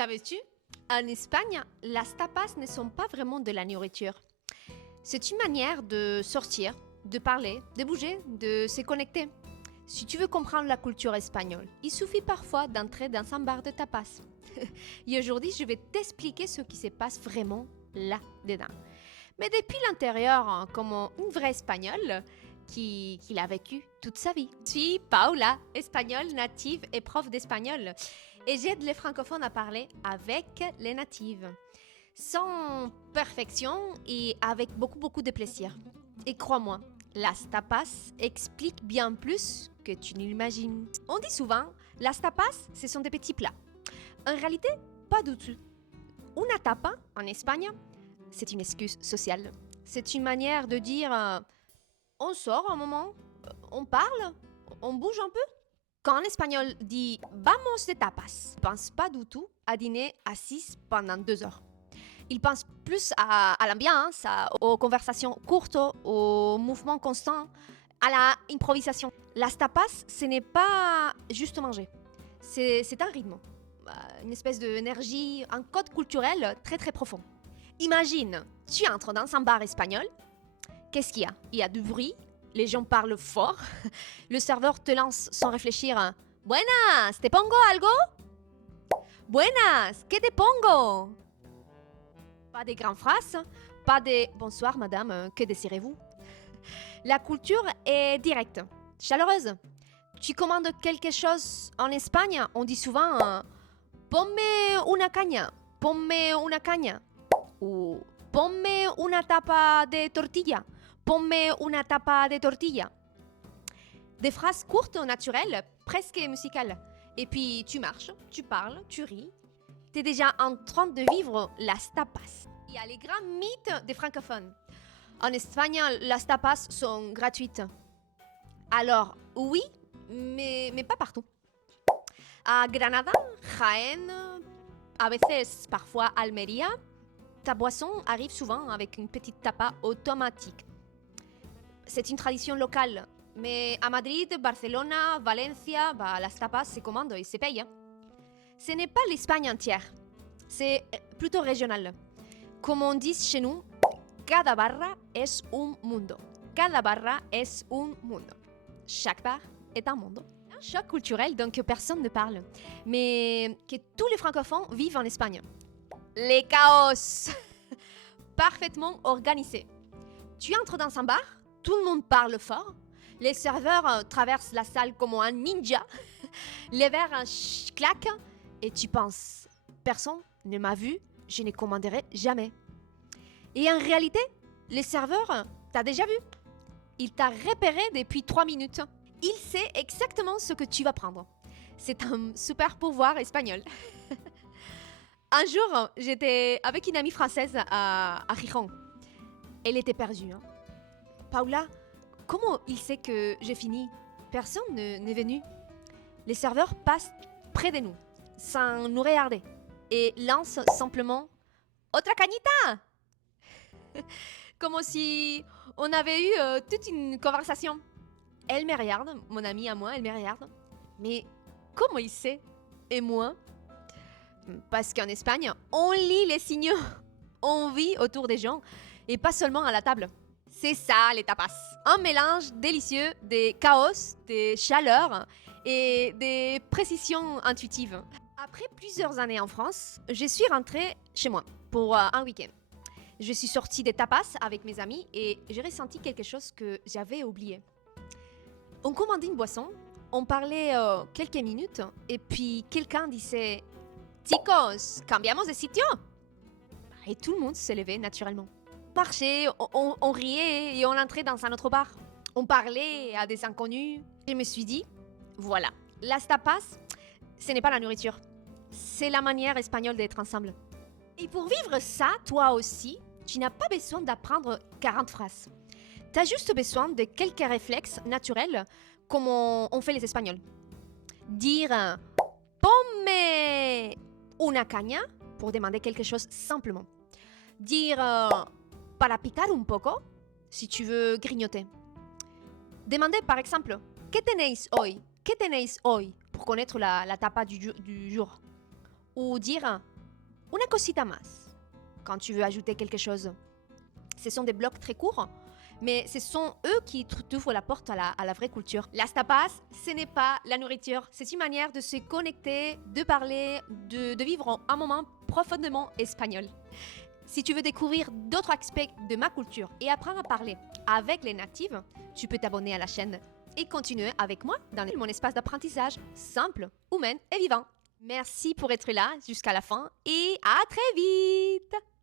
Savais-tu? En Espagne, las tapas ne sont pas vraiment de la nourriture. C'est une manière de sortir, de parler, de bouger, de se connecter. Si tu veux comprendre la culture espagnole, il suffit parfois d'entrer dans un bar de tapas. Et aujourd'hui, je vais t'expliquer ce qui se passe vraiment là-dedans. Mais depuis l'intérieur, comme une vraie espagnole qui l'a vécu toute sa vie. Je suis Paula, espagnole native et prof d'espagnol. Et j'aide les francophones à parler avec les natives. Sans perfection et avec beaucoup de plaisir. Et crois-moi, las tapas explique bien plus que tu ne l'imagines. On dit souvent, las tapas, ce sont des petits plats. En réalité, pas du tout. Una tapa, en Espagne, c'est une excuse sociale. C'est une manière de dire on sort un moment, on parle, on bouge un peu. Quand un espagnol dit vamos de tapas, il ne pense pas du tout à dîner assis pendant 2 heures. Il pense plus à l'ambiance, aux conversations courtes, aux mouvements constants, à la improvisation. Las tapas, ce n'est pas juste manger. C'est un rythme, une espèce d'énergie, un code culturel très profond. Imagine, tu entres dans un bar espagnol. Qu'est-ce qu'il y a? Il y a du bruit, les gens parlent fort. Le serveur te lance sans réfléchir. Buenas, ¿te pongo algo? Buenas, ¿qué te pongo? Pas des grandes phrases, pas des bonsoir madame, que désirez-vous? La culture est directe, chaleureuse. Tu commandes quelque chose en Espagne, on dit souvent ponme una caña, ponme una caña. Ou ponme una tapa de tortilla, ponme una tapa de tortilla. Des phrases courtes, naturelles, presque musicales. Et puis tu marches, tu parles, tu ris. T'es déjà en train de vivre las tapas. Il y a les grands mythes des francophones. En Espagne, las tapas sont gratuites. Alors, oui, mais pas partout. À Granada, Jaén, a veces parfois Almería, ta boisson arrive souvent avec une petite tapa automatique. C'est une tradition locale, mais à Madrid, Barcelona, Valencia, las tapas se commandent et se payent. Ce n'est pas l'Espagne entière, c'est plutôt régional. Comme on dit chez nous, cada barra es un mundo. Cada barra es un mundo. Chaque bar est un monde. Un choc culturel dont personne ne parle, mais que tous les francophones vivent en Espagne. Les chaos parfaitement organisés. Tu entres dans un bar, tout le monde parle fort, les serveurs traversent la salle comme un ninja, les verres claquent et tu penses, personne ne m'a vu, je ne commanderai jamais. Et en réalité, les serveurs t'ont déjà vu. Il t'a repéré depuis 3 minutes. Il sait exactement ce que tu vas prendre. C'est un super pouvoir espagnol. Un jour, j'étais avec une amie française à Gijón. Elle était perdue. Paula, comment il sait que j'ai fini? Personne n'est venu. Les serveurs passent près de nous, sans nous regarder, et lancent simplement « Otra cañita !» Comme si on avait eu toute une conversation. Elle me regarde, mon amie à moi, elle me regarde. Mais comment il sait? Et moi? Parce qu'en Espagne, on lit les signaux. On vit autour des gens et pas seulement à la table. C'est ça les tapas. Un mélange délicieux des chaos, des chaleurs et des précisions intuitives. Après plusieurs années en France, je suis rentrée chez moi pour un week-end. Je suis sortie des tapas avec mes amis et j'ai ressenti quelque chose que j'avais oublié. On commandait une boisson, on parlait quelques minutes et puis quelqu'un disait Chicos, cambiamos de sitio? Et tout le monde se levait naturellement. On marchait, on riait et on entrait dans un autre bar. On parlait à des inconnus. Je me suis dit, voilà, las tapas, ce n'est pas la nourriture. C'est la manière espagnole d'être ensemble. Et pour vivre ça, toi aussi, tu n'as pas besoin d'apprendre 40 phrases. Tu as juste besoin de quelques réflexes naturels comme on fait les Espagnols. Dire Ponme una caña pour demander quelque chose simplement. Dire para picar un poco si tu veux grignoter. Demander par exemple ¿Qué tenéis hoy? ¿Qué tenéis hoy? Pour connaître la tapa du jour. Ou dire Una cosita más, quand tu veux ajouter quelque chose. Ce sont des blocs très courts, mais ce sont eux qui t'ouvrent la porte à la vraie culture. Las tapas, ce n'est pas la nourriture, c'est une manière de se connecter, de parler, de vivre un moment profondément espagnol. Si tu veux découvrir d'autres aspects de ma culture et apprendre à parler avec les natifs, tu peux t'abonner à la chaîne et continuer avec moi dans mon espace d'apprentissage simple, humain et vivant. Merci pour être là jusqu'à la fin et à très vite!